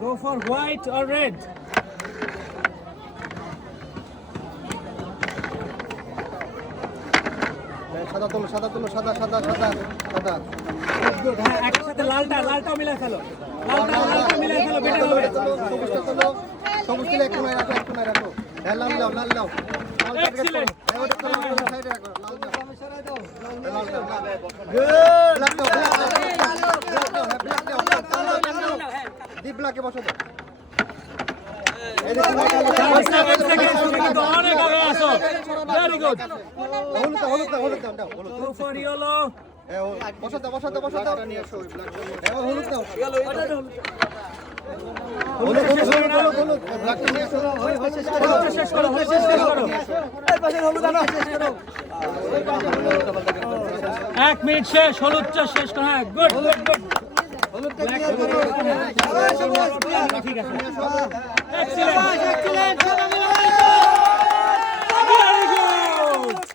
Go for white or red. সাদা তোলো সাদা তোলো সাদা সাদা সাদা সাদা. হ্যাঁ লালটা লালটাও মিলাই ফেলো। লালটা লালটা মিলাই ফেলো বেটার হবে। সবুজটা তোলো সবুজ তুলে একটু রাখো একটু রাখো। হ্যাঁ লাল লাও লাল লাও লাল টার্গেট করো হলুদ হলুদ হলুদ হলুদ বসো হলুদ দাও হলুদ হলুদ হলুদ হলুদ হলুদ এক মিনিট শেষ হলুদটা শেষ করো হ্যাঁ গুড গুড গুড। ঠিক আছে।